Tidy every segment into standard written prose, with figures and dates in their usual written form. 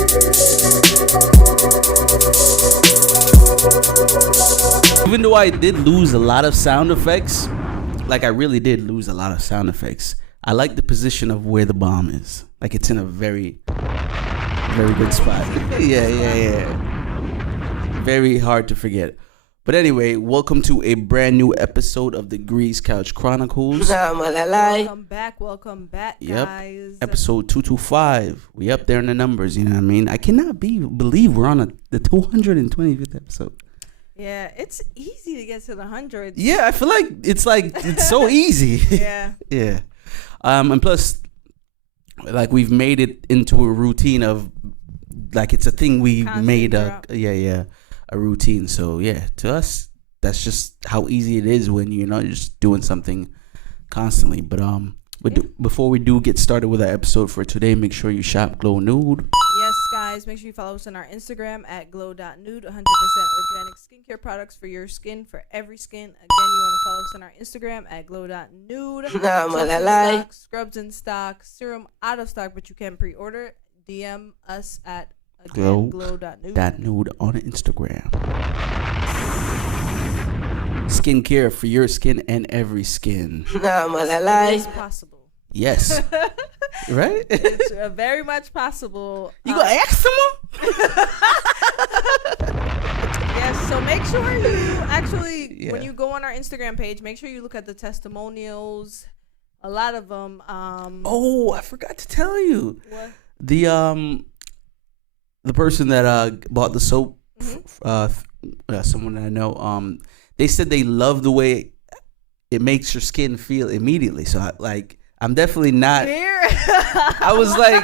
Even though I did lose a lot of sound effects, like I really did lose a lot of sound effects, I like the position of where the bomb is. Like it's in a very, very good spot. Yeah. Very hard to forget. But anyway, welcome to a brand new episode of the Grease Couch Chronicles. Welcome back, Yep. guys. Episode 225. We up there in the numbers, you know what I mean? I cannot believe we're on the 225th episode. Yeah, it's easy to get to the hundreds. Yeah, I feel like it's so easy. Yeah. Yeah. And plus, like we've made it into a routine of, like it's a thing we made a routine. So yeah, to us, that's just how easy it is when you're not just doing something constantly. But before we do get started with our episode for today, make sure you shop Glow Nude. Yes, guys, make sure you follow us on our Instagram at glow.nude, 100% organic skincare products for your skin, for every skin. Again, you want to follow us on our Instagram at glow.nude. Stock, scrubs in stock, serum out of stock, but you can pre-order it. DM us at glow.nude. Nude on Instagram. Skincare for your skin and every skin. It's possible. Yes. Right? It's very much possible. You got eczema? Yes, so make sure you actually, when you go on our Instagram page, make sure you look at the testimonials. A lot of them. Oh, I forgot to tell you. What? The person that bought the soap, someone that I know, they said they love the way it makes your skin feel immediately. So I'm definitely not. I was like,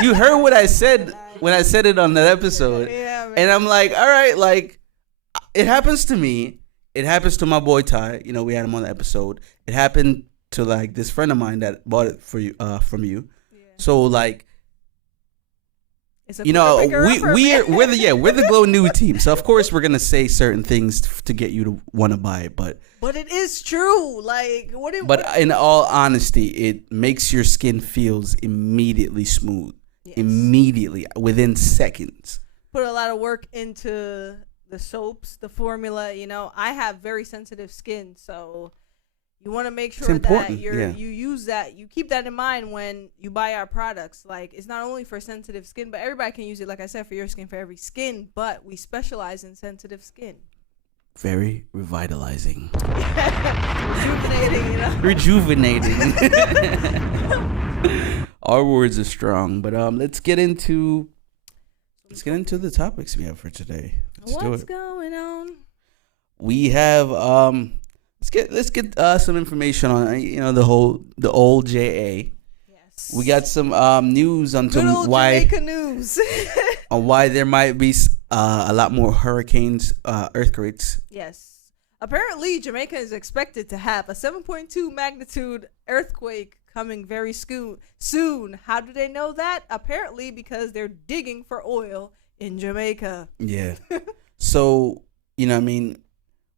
you heard what I said when I said it on that episode. Yeah, man. And I'm like, all right, like it happens to me. It happens to my boy Ty. You know, we had him on the episode. It happened to like this friend of mine that bought it for you, from you. Yeah. So like, you know, we're the Glow Nude team. So of course we're gonna say certain things to get you to want to buy it, but it is true. Like in all honesty, it makes your skin feels immediately smooth. Yes. Immediately, within seconds. Put a lot of work into the soaps, the formula. You know, I have very sensitive skin, so you want to make sure that you use that. You keep that in mind when you buy our products. Like, it's not only for sensitive skin, but everybody can use it. Like I said, for your skin, for every skin. But we specialize in sensitive skin. Very revitalizing. Rejuvenating, you know. Rejuvenating. Our words are strong, but let's get into the topics we have for today. What's going on? We have let's get some information on the old JA. Yes. We got some news on Jamaica news. on why there might be a lot more hurricanes, earthquakes. Yes. Apparently, Jamaica is expected to have a 7.2 magnitude earthquake coming very soon. How do they know that? Apparently, because they're digging for oil in Jamaica. Yeah. So, you know, I mean,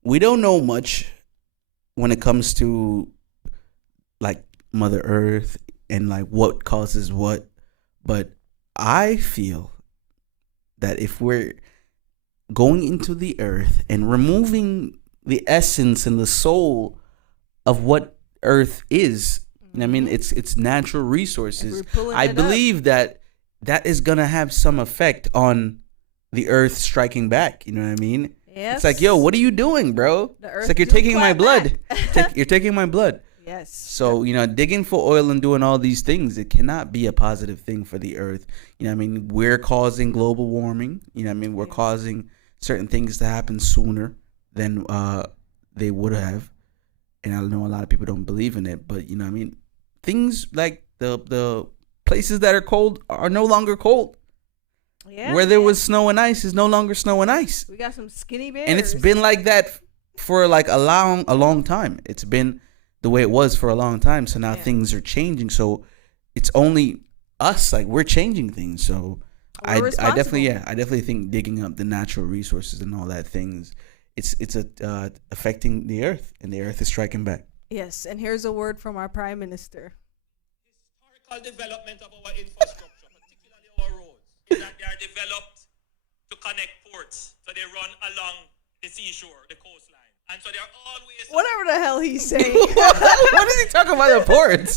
we don't know much when it comes to like Mother Earth and like what causes what, but I feel that if we're going into the earth and removing the essence and the soul of what earth is, you know what I mean, it's natural resources. I believe that is gonna have some effect on the earth striking back. You know what I mean? Yes. It's like, yo, what are you doing, bro? It's like you're taking my blood. You're taking my blood. Yes. So, you know, digging for oil and doing all these things, it cannot be a positive thing for the earth. You know what I mean? We're causing global warming. You know what I mean? We're causing certain things to happen sooner than they would have. And I know a lot of people don't believe in it, but, you know what I mean? Things like the places that are cold are no longer cold. Yeah, where there was snow and ice is no longer snow and ice. We got some skinny bears. And it's been like that for like a long time. It's been the way it was for a long time. So now things are changing. So it's only us, like we're changing things. So I definitely think digging up the natural resources and all that things, it's affecting the earth, and the earth is striking back. Yes, and here's a word from our Prime Minister. Historical development of our infrastructure, particularly are developed to connect ports. So they run along the seashore, the coastline. And so they're always... Whatever the hell he's saying. What is he talking about the ports?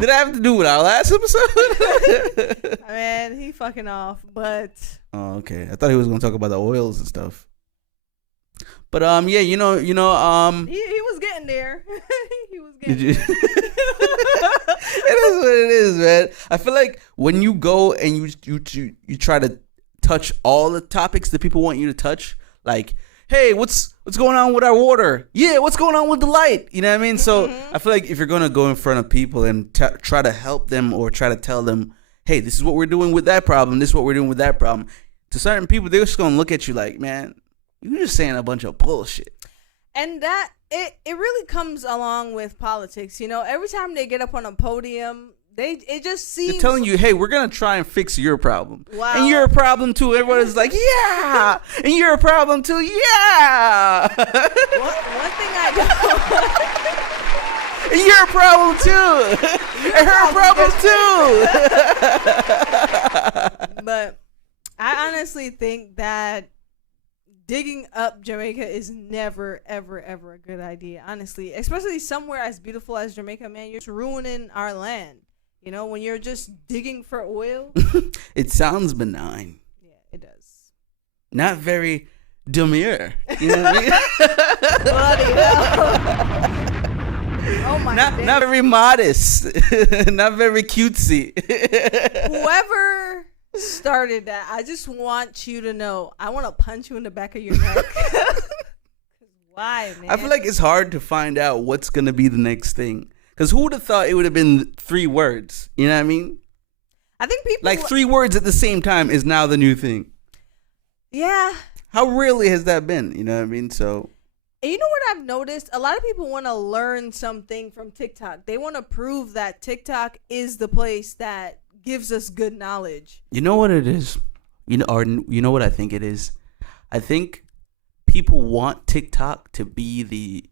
Did I have to do with our last episode? Man, he fucking off, but... Oh, okay. I thought he was going to talk about the oils and stuff. But, yeah, you know, He was getting there. He was getting there. It is what it is, man. I feel like when you go and you try to touch all the topics that people want you to touch, like, hey, what's going on with our water? Yeah, what's going on with the light? You know what I mean? So I feel like if you're going to go in front of people and try to help them or try to tell them, hey, this is what we're doing with that problem, this is what we're doing with that problem, to certain people, they're just going to look at you like, man, you're just saying a bunch of bullshit. And that, it really comes along with politics. You know, every time they get up on a podium, it just seems... They're telling you, hey, we're going to try and fix your problem. Wow. And you're a problem too. Everybody's like, yeah. And you're a problem too. Yeah. One thing I know... And you're a problem too. And her a problem too. But I honestly think that digging up Jamaica is never, ever, ever a good idea, honestly. Especially somewhere as beautiful as Jamaica, man. You're just ruining our land. You know, when you're just digging for oil. It sounds benign. Yeah, it does. Not very demure. You know what I mean? Bloody hell. Oh my God. Not very modest. Not very cutesy. Whoever started that, I just want you to know, I want to punch you in the back of your neck. Why, man? I feel like it's hard to find out what's going to be the next thing. Because who would have thought it would have been 3 words? You know what I mean? I think people... Like 3 words at the same time is now the new thing. Yeah. How rarely has that been? You know what I mean? So... And you know what I've noticed? A lot of people want to learn something from TikTok. They want to prove that TikTok is the place that gives us good knowledge. You know what it is? You know what I think it is? I think people want TikTok to be the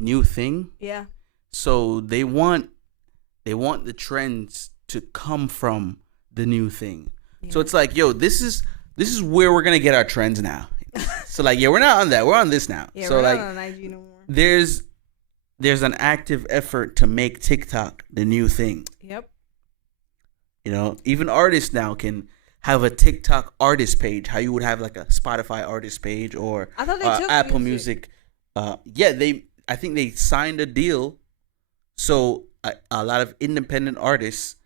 new thing. Yeah. So they want the trends to come from the new thing. Yeah. So it's like, yo, this is where we're gonna get our trends now. So like, yeah, we're not on that. We're on this now. Yeah, so we're like, not on IG no more. There's an active effort to make TikTok the new thing. Yep. You know, even artists now can have a TikTok artist page. How you would have like a Spotify artist page or I thought they took Apple Music. I think they signed a deal. So a lot of independent artists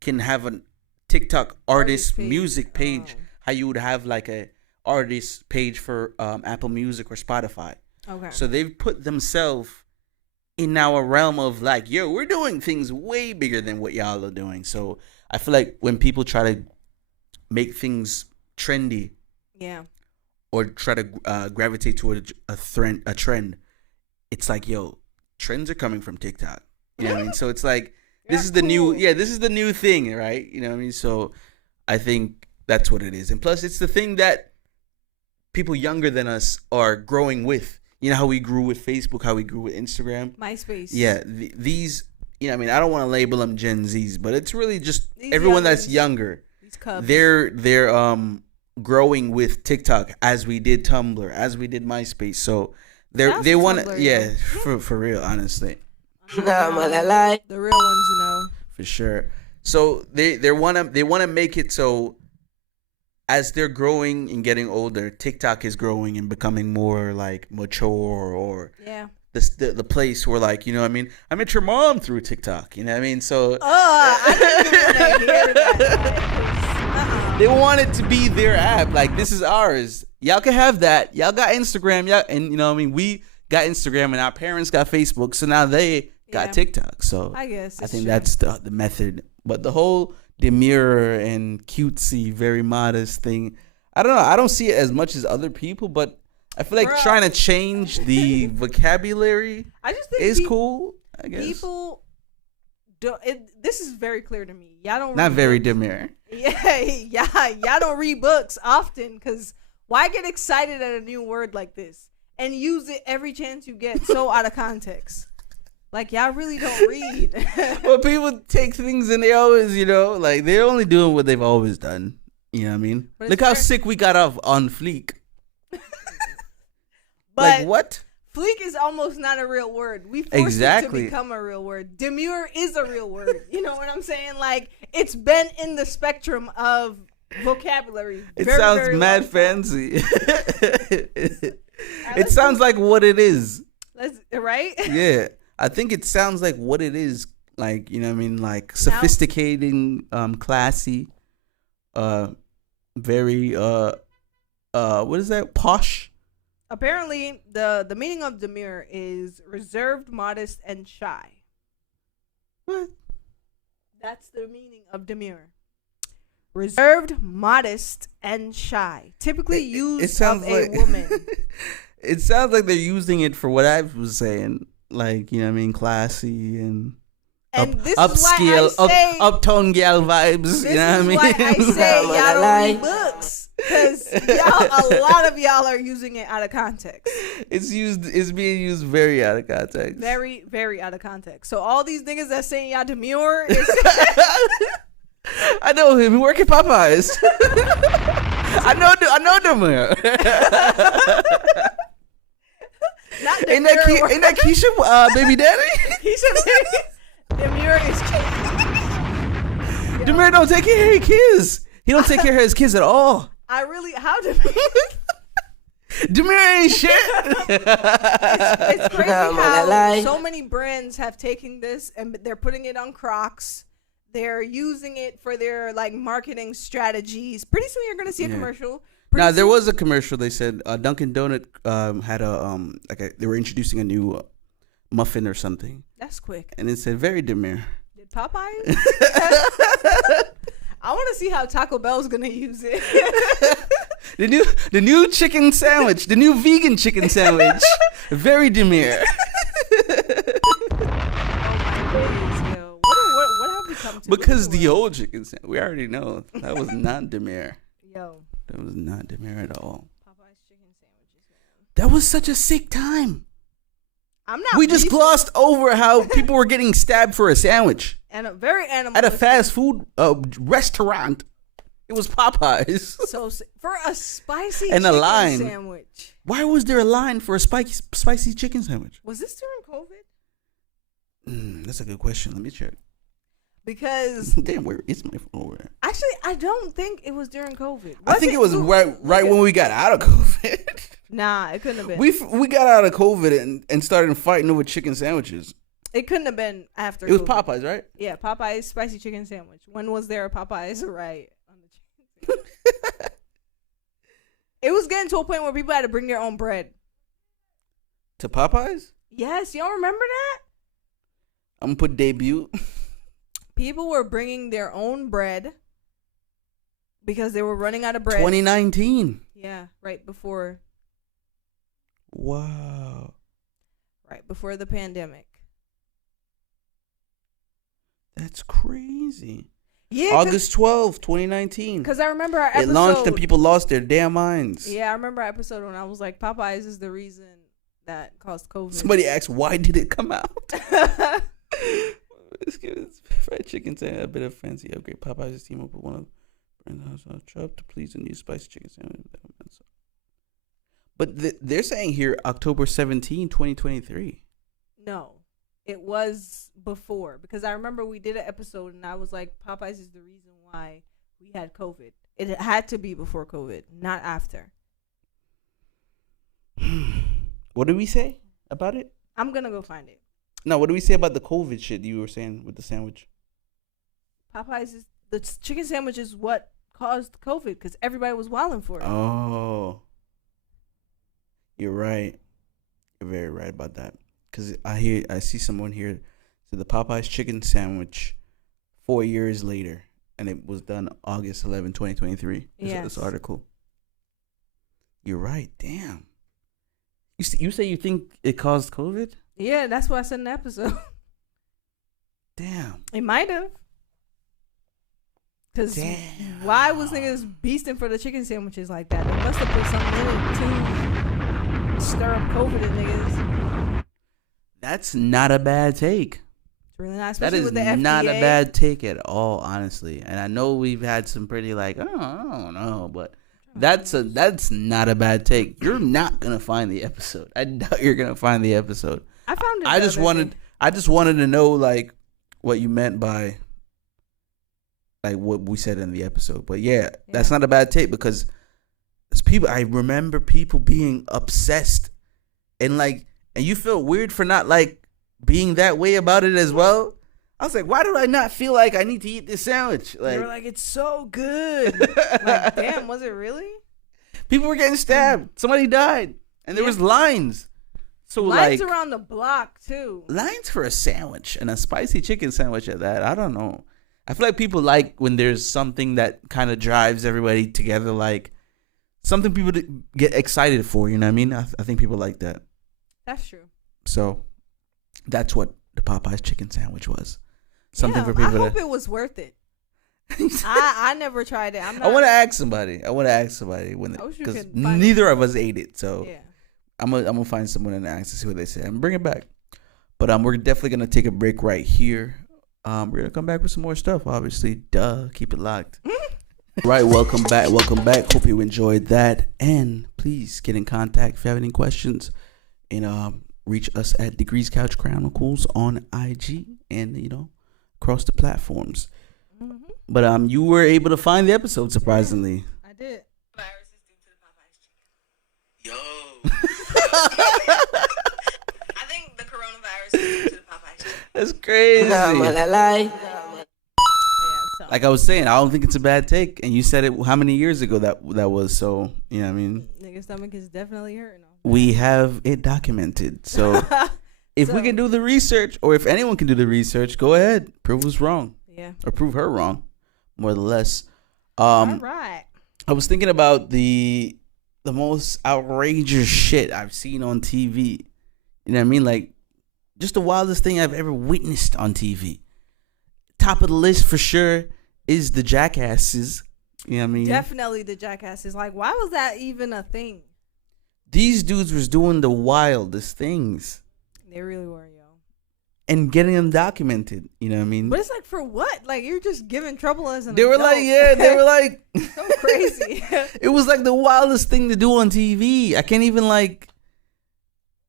can have a TikTok artist music page. Oh. How you would have like a artist page for Apple Music or Spotify. Okay. So they've put themselves in now a realm of like, yo, we're doing things way bigger than what y'all are doing. So I feel like when people try to make things trendy, yeah, or try to gravitate toward a trend, it's like, yo, trends are coming from TikTok. You know what I mean? So it's like, this is the new thing, right? You know what I mean? So I think that's what it is. And plus, it's the thing that people younger than us are growing with. You know how we grew with Facebook, how we grew with Instagram? MySpace. Yeah, these, you know what I mean? I don't want to label them Gen Zs, but it's really just these everyone that's younger. These cubs. They're growing with TikTok as we did Tumblr, as we did MySpace. So they want to, for real, honestly. The real ones, you know. For sure. So they want to make it so as they're growing and getting older, TikTok is growing and becoming more like mature, or the place where, like, you know what I mean? I met your mom through TikTok, you know what I mean? So I didn't even want to hear that. They want it to be their app. Like, this is ours. Y'all can have that. Y'all got Instagram, and you know what I mean? We got Instagram and our parents got Facebook, so now they got TikTok. So I guess I think that's the method. But the whole Demure and cutesy, very modest thing, I don't know. I don't see it as much as other people, but I feel like trying to change the vocabulary I just think is cool, I guess. People don't. This is very clear to me. Y'all don't. Not very Demure. Yeah, y'all don't read books often, because why get excited at a new word like this and use it every chance you get so out of context? Like, y'all really don't read. Well, people take things and they always, like they're only doing what they've always done. You know what I mean? Look how sick we got off on Fleek. But like what? Fleek is almost not a real word. We forced it to become a real word. Demure is a real word. You know what I'm saying? Like, it's been in the spectrum of vocabulary. It sounds mad fancy. It sounds like what it is. Right? Yeah. I think it sounds like what it is. Like, you know what I mean? Like sophisticating, classy, very, what is that? Posh? Apparently, the meaning of demure is reserved, modest, and shy. What? That's the meaning of demure. Reserved, modest, and shy. Typically used of a woman. It sounds like they're using it for what I was saying. Like, you know what I mean? Classy and this upscale, is why I say, uptown gal vibes. You know what I mean? This is why I say y'all don't read books. Because a lot of y'all are using it out of context. It's being used very out of context. Very, very out of context. So all these niggas that saying y'all demure is I know him. He work at Popeyes. I know Demure. Not ain't that Keisha baby daddy? Keisha baby. Demure is Demure don't take care of his kids. He don't take care of his kids at all. How Demure? Demure ain't shit. It's crazy how so many brands have taken this and they're putting it on Crocs. They're using it for their like marketing strategies. Pretty soon you're gonna see a commercial. There was a commercial. They said Dunkin' Donut had they were introducing a new muffin or something. That's quick. And it said very demure. Did Popeyes? I want to see how Taco Bell's gonna use it. the new chicken sandwich, the new vegan chicken sandwich, very demure. What have we come to? Because the old chicken sandwich, we already know that was not demure. Yo, that was not demure at all. Popeyes chicken sandwiches, man. That was such a sick time. We just glossed over how people were getting stabbed for a sandwich. And a very animalistic. At a fast food restaurant. It was Popeyes. So for a spicy and chicken a line. Sandwich. Why was there a line for a spicy chicken sandwich? Was this during COVID? That's a good question. Let me check. Because damn, where is my phone? Actually, I don't think it was during COVID. I think it was right when we got out of COVID. Nah, it couldn't have been. We got out of COVID and started fighting over chicken sandwiches. It couldn't have been after. It was Popeyes, right? Yeah, Popeyes spicy chicken sandwich. When was there a Popeyes right on the chicken sandwich? It was getting to a point where people had to bring their own bread. To Popeyes? Yes, y'all remember that? I'm gonna put debut. People were bringing their own bread because they were running out of bread. 2019. Yeah, right before. Wow. Right before the pandemic. That's crazy. Yeah. August 12th, 2019. Because I remember our episode. It launched and people lost their damn minds. Yeah, I remember our episode when I was like, Popeyes is the reason that caused COVID. Somebody asked, why did it come out? Let's give this fried chicken sandwich a bit of fancy upgrade. Popeyes team up with one of brands Trump to please a new spicy chicken sandwich. But they're saying here October 17, 2023. No, it was before, because I remember we did an episode and I was like, Popeyes is the reason why we had COVID. It had to be before COVID, not after. What did we say about it? I'm going to go find it. No, what did we say about the COVID shit you were saying with the sandwich? Popeyes is the chicken sandwich is what caused COVID because everybody was wilding for it. Oh, you're right. You're very right about that. Because I see someone here. So the Popeyes chicken sandwich 4 years later, and it was done August 11, 2023. Yes. This article. You're right. Damn. You say you think it caused COVID? Yeah, that's what I said in the episode. Damn. It might have. Because why was niggas beasting for the chicken sandwiches like that? They must have put something in it to stir up COVID in niggas. That's not a bad take. It's really not, That especially is with the FDA. not a bad take at all, honestly. And I know we've had some pretty like, oh, I don't know, but that's not a bad take. You're not gonna find the episode. I doubt you're gonna find the episode. I found it. I just wanted to know like what you meant by like what we said in the episode. But yeah, that's not a bad take because I remember people being obsessed and you feel weird for not like being that way about it as well. I was like, why do I not feel like I need to eat this sandwich? Like, they were like, it's so good. Like, damn, was it really? People were getting stabbed. Somebody died, and there was lines. So lines around the block too. Lines for a sandwich and a spicy chicken sandwich at that. I don't know. I feel like people like when there's something that kind of drives everybody together, like something people get excited for. You know what I mean? I think people like that. That's true. So that's what the Popeyes chicken sandwich was. Something for people. I hope it was worth it. I never tried it. I want to ask somebody. When because neither of us ate it. So yeah. I'm gonna find someone and ask to see what they say and bring it back. But we're definitely gonna take a break right here. We're gonna come back with some more stuff. Obviously, duh. Keep it locked. Right. Welcome back. Hope you enjoyed that. And please get in contact if you have any questions. And reach us at Degrees Couch Chronicles on IG and across the platforms. Mm-hmm. But you were able to find the episode surprisingly. Yeah, I did. Viruses due to the Popeyes chicken. Yo. I think the coronavirus is due to the Popeyes chicken. That's crazy. Like I was saying, I don't think it's a bad take. And you said it how many years ago that was, so you know what I mean? Nigga's stomach is definitely hurting. We have it documented. So if we can do the research, or if anyone can do the research, go ahead. Prove us wrong. Yeah. Or prove her wrong, more or less. All right. I was thinking about the most outrageous shit I've seen on TV. You know what I mean? Like, just the wildest thing I've ever witnessed on TV. Top of the list for sure is the Jackasses. You know what I mean? Definitely the Jackasses. Like, why was that even a thing? These dudes was doing the wildest things. They really were, yo. And getting them documented. You know what I mean? But it's like, for what? Like, you're just giving trouble as an They were adult. they were like. So crazy. It was like the wildest thing to do on TV. I can't even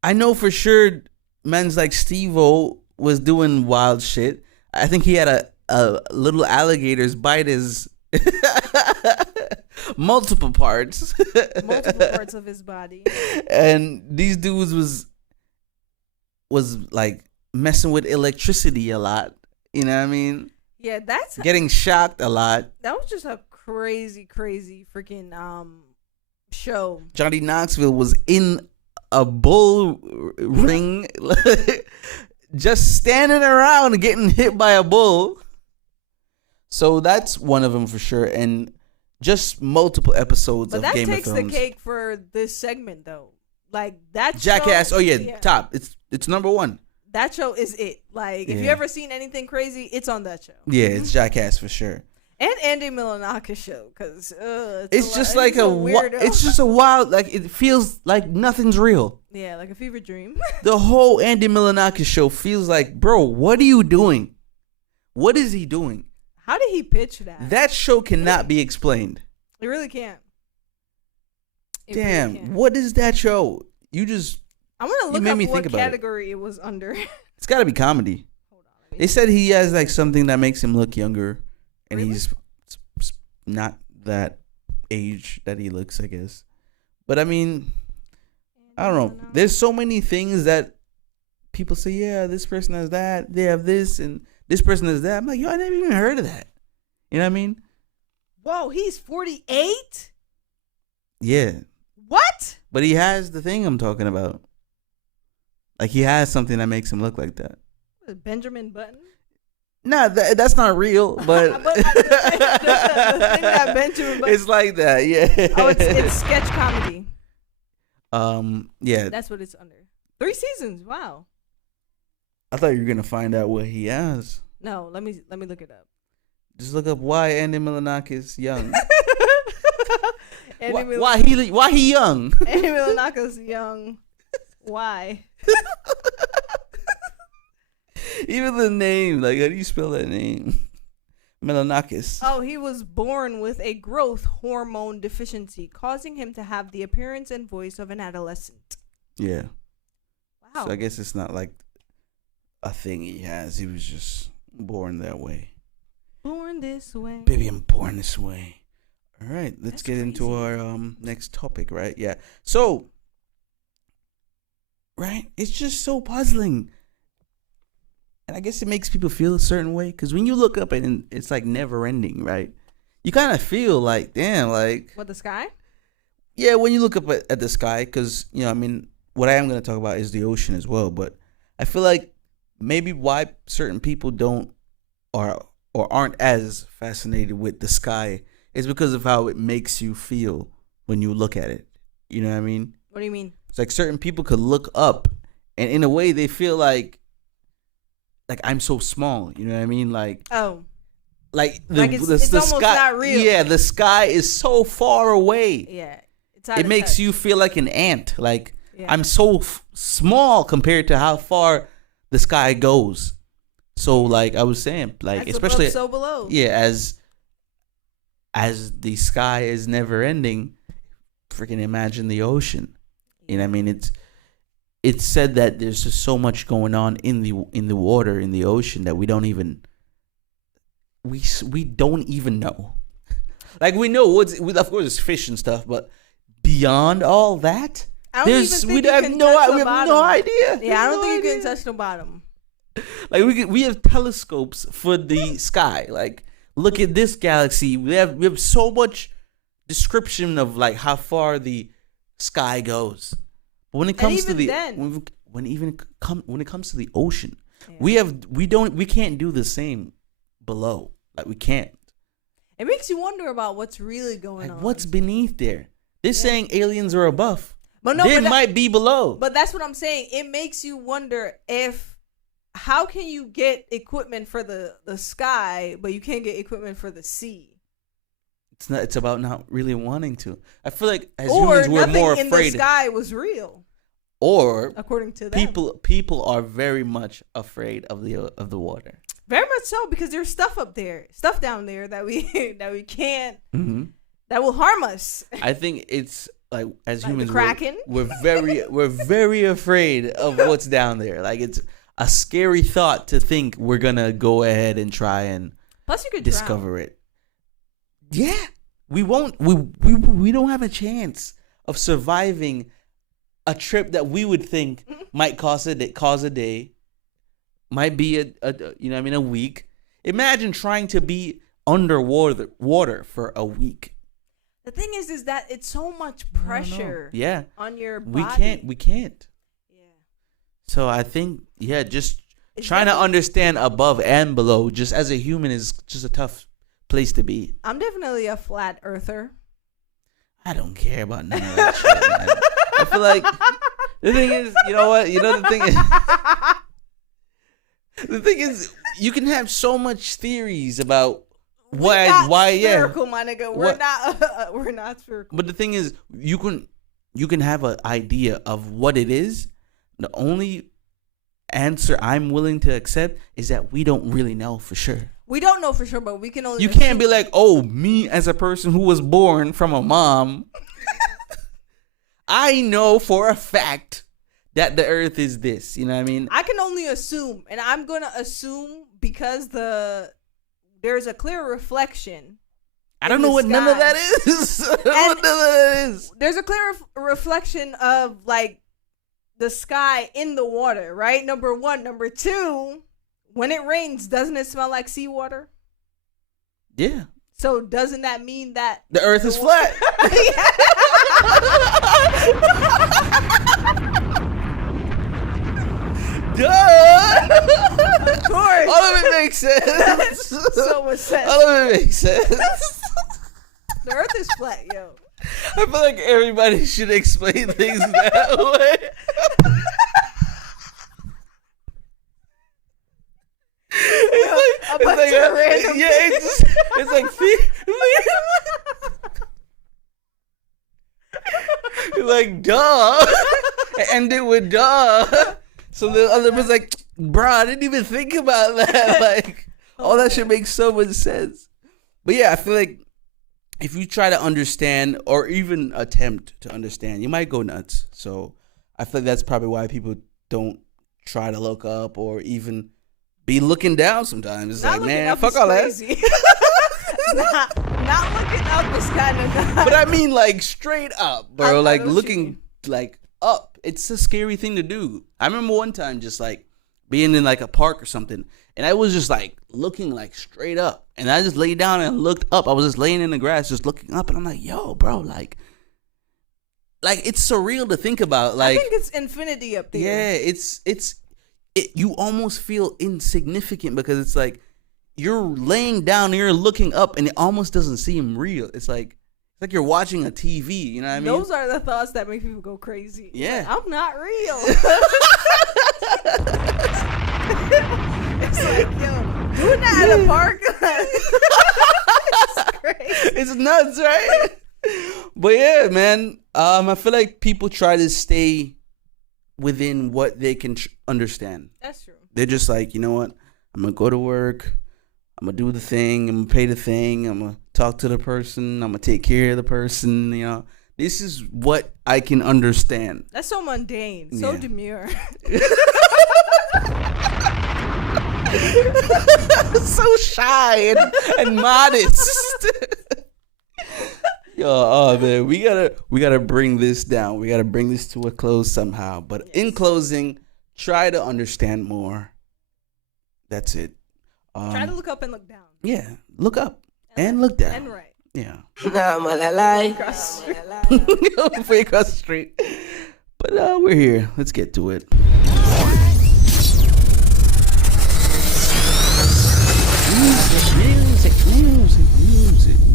I know for sure men's like Steve-O was doing wild shit. I think he had a little alligators bite his multiple parts of his body. And these dudes was like messing with electricity a lot. You know what I mean? Yeah, that's getting shocked a lot. That was just a crazy freaking show. Johnny Knoxville was in a bull ring just standing around getting hit by a bull. So that's one of them for sure. And just multiple episodes of Game of Thrones. But that takes the cake for this segment, though. Like, that Jackass. Show, top. It's number one. That show is it. Like, if you ever seen anything crazy, it's on that show. Yeah, it's Jackass for sure. And Andy Milanakis show, because it's just like it's just a wild, like, it feels like nothing's real. Yeah, like a fever dream. The whole Andy Milanakis show feels like, bro, what are you doing? What is he doing? How did he pitch that? That show cannot be explained. It really can't. Damn, really can't. What is that show? I want to look up what category it was under. It's got to be comedy. Hold on, they said he has like something that makes him look younger, and really? He's not that age that he looks, I guess. But I mean, I don't know. There's so many things that people say, yeah, this person has that, they have this, and this person has that. I'm like, yo, I never even heard of that. You know what I mean? Whoa, he's 48? Yeah. What? But he has the thing I'm talking about. Like, he has something that makes him look like that. Benjamin Button? Nah, that's not real, but... the thing that Benjamin Button... It's like that, yeah. Oh, it's sketch comedy. Yeah. That's what it's under. 3 seasons, wow. I thought you were going to find out what he has. No, let me look it up. Just look up why Andy Milanakis young. Why he young? Andy Milanakis young. Why? Even the name, like, how do you spell that name? Melanakis. Oh, he was born with a growth hormone deficiency, causing him to have the appearance and voice of an adolescent. Yeah. Wow. So I guess it's not like a thing he has. He was just born that way. Born this way. Baby, I'm born this way. All right, let's That's get into crazy. our next topic, right? Yeah. So, right, it's just so puzzling. And I guess it makes people feel a certain way because when you look up and it's like never ending, right? You kind of feel like, damn, like. What, the sky? Yeah, when you look up at the sky, because, you know, I mean, what I am going to talk about is the ocean as well. But I feel like maybe why certain people don't or aren't as fascinated with the sky is because of how it makes you feel when you look at it. You know what I mean? What do you mean? It's like certain people could look up and in a way they feel like I'm so small. You know what I mean? Like, oh. Like it's the almost sky, not real. Yeah, the sky is so far away. Yeah. It makes you feel like an ant. Like, yeah. I'm so small compared to how far the sky goes. So, like I was saying, like, That's especially above, so below. Yeah, as the sky is never ending, freaking imagine the ocean. You know what I mean? It's said that there's just so much going on in the water, in the ocean, that we don't even know. Like, we know of course it's fish and stuff, but beyond all that, I don't even think we have no idea. Yeah, I don't think you can touch the bottom. Like, we have telescopes for the sky. Like, look at this galaxy. We have so much description of like how far the sky goes. But when it comes to the when it comes to the ocean, yeah. we can't do the same below. Like, we can't. It makes you wonder about what's really going on. What's beneath there? They're saying aliens are above. But no, they might be below. But that's what I'm saying. It makes you wonder how can you get equipment for the sky, but you can't get equipment for the sea? It's about not really wanting to. I feel like as humans we're more afraid. Or nothing in the sky was real. Or according to them, people are very much afraid of the water. Very much so, because there's stuff down there that we can't, that will harm us. I think it's like, as humans, Kraken. we're very afraid of what's down there. Like, it's a scary thought to think we're gonna go ahead and try and plus you could discover it. Yeah, we won't. We don't have a chance of surviving a trip that we would think might cause a day, might be a week. Imagine trying to be underwater for a week. The thing is that it's so much pressure. Yeah, on your body. We can't. Yeah. So I think just trying to understand above and below, just as a human, is just a tough place to be. I'm definitely a flat earther. I don't care about none of that shit, man. I feel like the thing is, you know what? The thing is, you can have so much theories about why, spherical, my nigga. We're not spherical. But the thing is, you can have an idea of what it is. The only answer I'm willing to accept is that we don't really know for sure. We don't know for sure, but we can only. You can't be like, oh, me as a person who was born from a mom, I know for a fact that the earth is this. You know what I mean? I can only assume, and I'm gonna assume because there's a clear reflection. I don't know what none of that is. There's a clear reflection of like the sky in the water, right? Number one. Number two, when it rains, doesn't it smell like seawater? Yeah. So doesn't that mean that the earth is flat? Duh! Of course. All of it makes sense. So much sense. All of it makes sense. The earth is flat, yo. I feel like everybody should explain things that way. It's like duh. End it with duh. So the other person's like, bro, I didn't even think about that. Like, all that shit makes so much sense. But yeah, I feel like if you try to understand or even attempt to understand, you might go nuts. So I feel like that's probably why people don't try to look up or even be looking down sometimes. It's not like, man, fuck all crazy. that. not looking up is kind of not. But I mean, like, straight up, bro. Like, looking, like, up. It's a scary thing to do. I remember one time just, like, being in, like, a park or something, and I was just, like, looking, like, straight up. And I just laid down and looked up. I was just laying in the grass just looking up, and I'm like, yo, bro, like it's surreal to think about. Like, I think it's infinity up there. Yeah, you almost feel insignificant because it's like you're laying down and you're looking up and it almost doesn't seem real. It's like you're watching a TV, you know what I mean? Those are the thoughts that make people go crazy. Yeah. Like, I'm not real. It's like, yo, doing that at a park? It's crazy. It's nuts, right? But yeah, man, I feel like people try to stay within what they can understand. That's true. They're just like, you know what? I'm going to go to work. I'm going to do the thing. I'm going to pay the thing. I'm going to talk to the person. I'm going to take care of the person. You know, this is what I can understand. That's so mundane. So demure. So shy and modest. Yo, oh man, we gotta bring this down. We gotta bring this to a close somehow. But in closing, try to understand more. That's it. Try to look up and look down. Yeah, look up and look down. And right. Yeah. Across the street. But we're here. Let's get to it.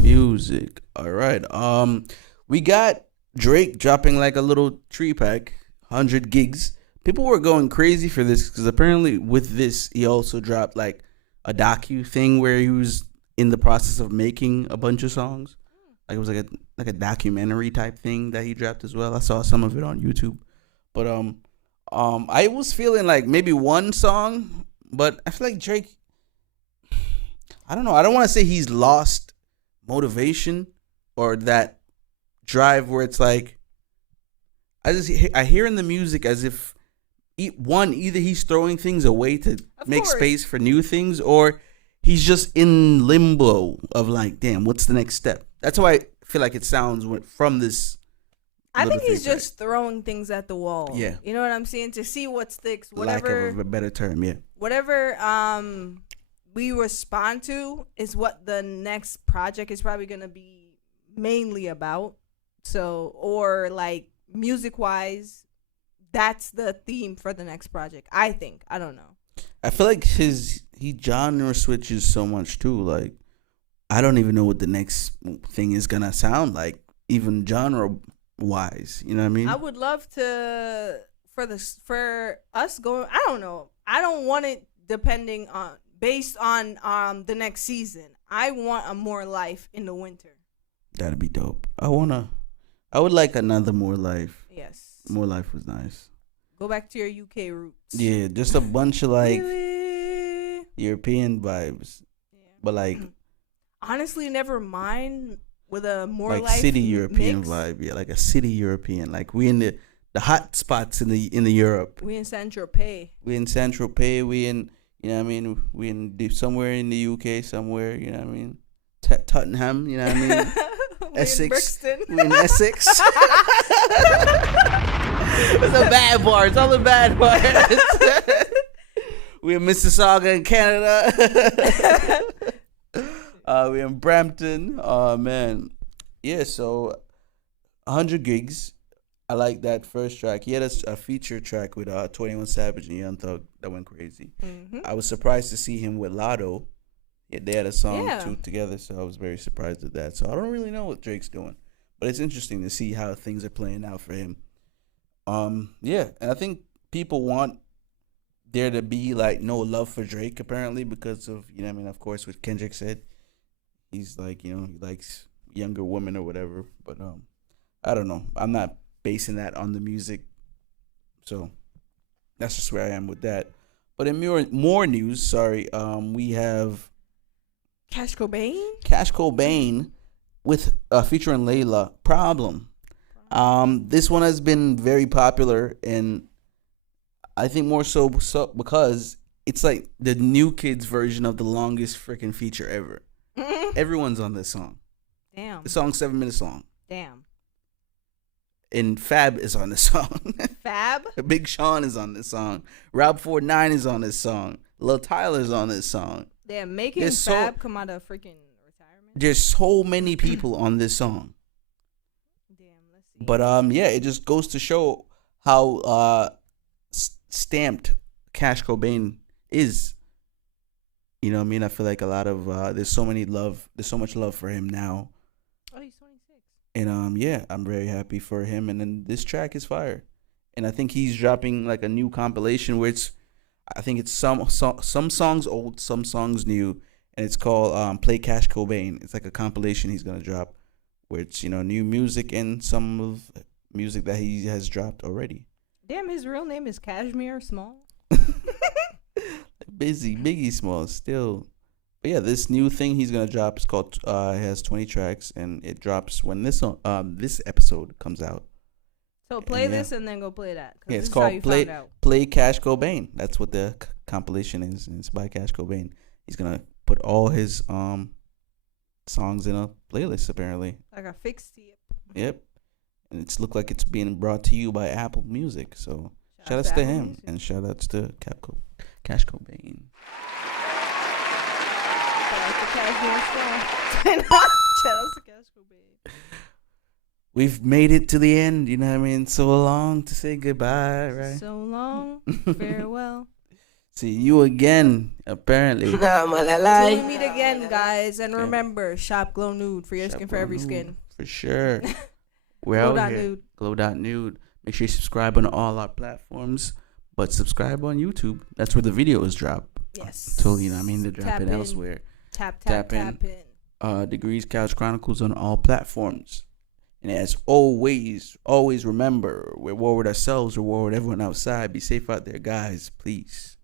Music. All right. We got Drake dropping like a little 3-pack, 100 gigs. People were going crazy for this because apparently with this, he also dropped like a docu thing where he was in the process of making a bunch of songs. Like it was like a documentary type thing that he dropped as well. I saw some of it on YouTube. But I was feeling like maybe one song, but I feel like Drake, I don't know. I don't want to say he's lost motivation or that drive where it's like I hear in the music as if either he's throwing things away to make space for new things, or he's just in limbo of like, damn, what's the next step? That's why I feel like it sounds from this. I think he's just throwing things at the wall. Yeah, you know what I'm saying, to see what sticks. Whatever, lack of a better term, yeah. Whatever we respond to is what the next project is probably gonna be mainly about. So, or like music wise, that's the theme for the next project. I think. I don't know. I feel like he genre switches so much too. Like, I don't even know what the next thing is gonna sound like, even genre wise. You know what I mean? I would love to for us going. I don't know. I don't want it based on the next season. I want a More Life in the winter. That'd be dope. I would like another More Life. Yes. More Life was nice. Go back to your UK roots. Yeah, just a bunch of like European vibes. Yeah. But like honestly, never mind with a More like Life city European mix. vibe. Yeah, like a city European. Like we in the hot spots in the Europe. We in Saint-Tropez. We in Saint-Tropez. We in, you know what I mean? We in somewhere in the UK somewhere, you know what I mean? Tottenham, you know what I mean? Essex. We in Essex. It's the bad parts. All the bad parts. We in Mississauga in Canada. We in Brampton. Oh man. Yeah, so 100 gigs. I like that first track. He had a feature track with 21 Savage and Young Thug that went crazy. Mm-hmm. I was surprised to see him with Lotto. Yeah, they had a song too together, so I was very surprised at that. So I don't really know what Drake's doing, but it's interesting to see how things are playing out for him. Yeah, and I think people want there to be like no love for Drake apparently because of, you know what I mean, of course what Kendrick said. He's like, you know, he likes younger women or whatever, but I don't know. I'm not basing that on the music. So that's just where I am with that. But in more news, sorry, we have Cash Cobain. Cash Cobain with featuring Laila. Problem. This one has been very popular, and I think more so because it's like the new kids version of the longest freaking feature ever. Everyone's on this song. Damn. The song's 7 minutes long. Damn. And Fab is on this song. Fab? Big Sean is on this song. Rob 49 is on this song. Lil Tyler's on this song. Damn, making Fab come out of freaking retirement. There's so many people on this song. Damn, let's see. But yeah, it just goes to show how stamped Cash Cobain is. You know what I mean? I feel like a lot of there's so much love for him now. Oh, he's 26. And yeah, I'm very happy for him. And then this track is fire. And I think he's dropping like a new compilation where I think it's some songs old, some songs new, and it's called Play Cash Cobain. It's like a compilation he's gonna drop where it's, you know, new music and some of music that he has dropped already. Damn, his real name is Cashmere Small. Biggie Smalls still. But yeah, this new thing he's gonna drop is called it has 20 tracks, and it drops when this episode comes out. So play this and then go play that. Yeah, it's called Play Cash Cobain. That's what the compilation is, and it's by Cash Cobain. He's gonna put all his songs in a playlist apparently. Like a fixed tip. Yep, and it's looked like it's being brought to you by Apple Music. So shout outs to him Music. And shout outs to Cash Cobain. Shout outs to Cash Cobain. We've made it to the end, you know what I mean? So long to say goodbye, right? So long, farewell. See you again, apparently. Till we meet again, guys. And remember, shop Glow Nude for your skin, for every skin. For sure. We're out here. Nude. Glow.nude. Make sure you subscribe on all our platforms, but subscribe on YouTube. That's where the videos drop. Yes. So, you know what I mean? They're dropping elsewhere. Tap in. Degrees Couch Chronicles on all platforms. And as always remember, we're war with ourselves, we're war with everyone outside. Be safe out there, guys. Please.